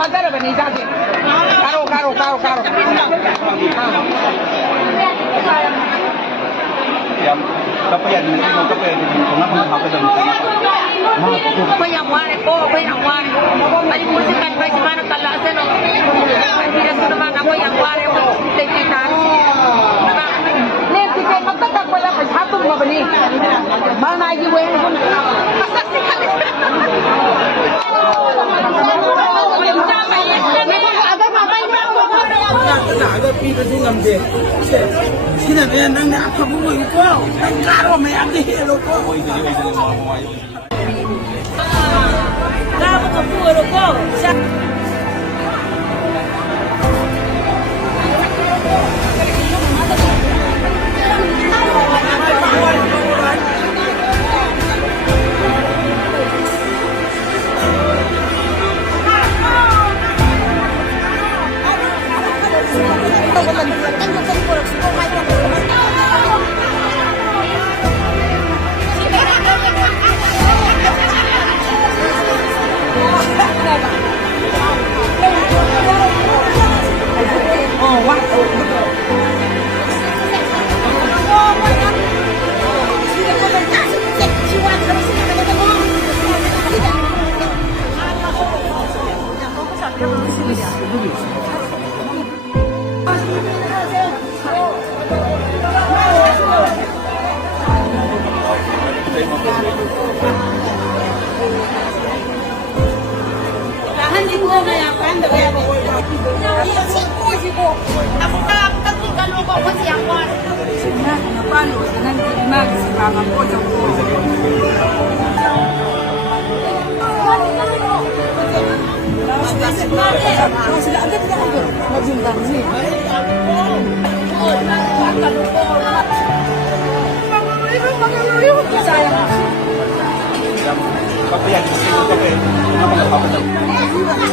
wajar bani जाके karo karo karo karo yang apa yang ini mau apa yang kenapa apa dan apa yang wari ko apa yang wari ali mo si kan pai mana kala sa no hindi na naman ako yang wari mo tititan ne tike kata tak pala pa hatum ba bani mana ji wen kun ada pintu di ngamde. Sini dia nang apa bunga itu? Nang karo me ati helo ko. Kabo ka puro ko. Tahan di gua ya kan dah ya. Aku tak tinggal lupa pasti yang war. na palo nan di mag sa mga ko sila agad na ako magbintang si apa yang ini mau apa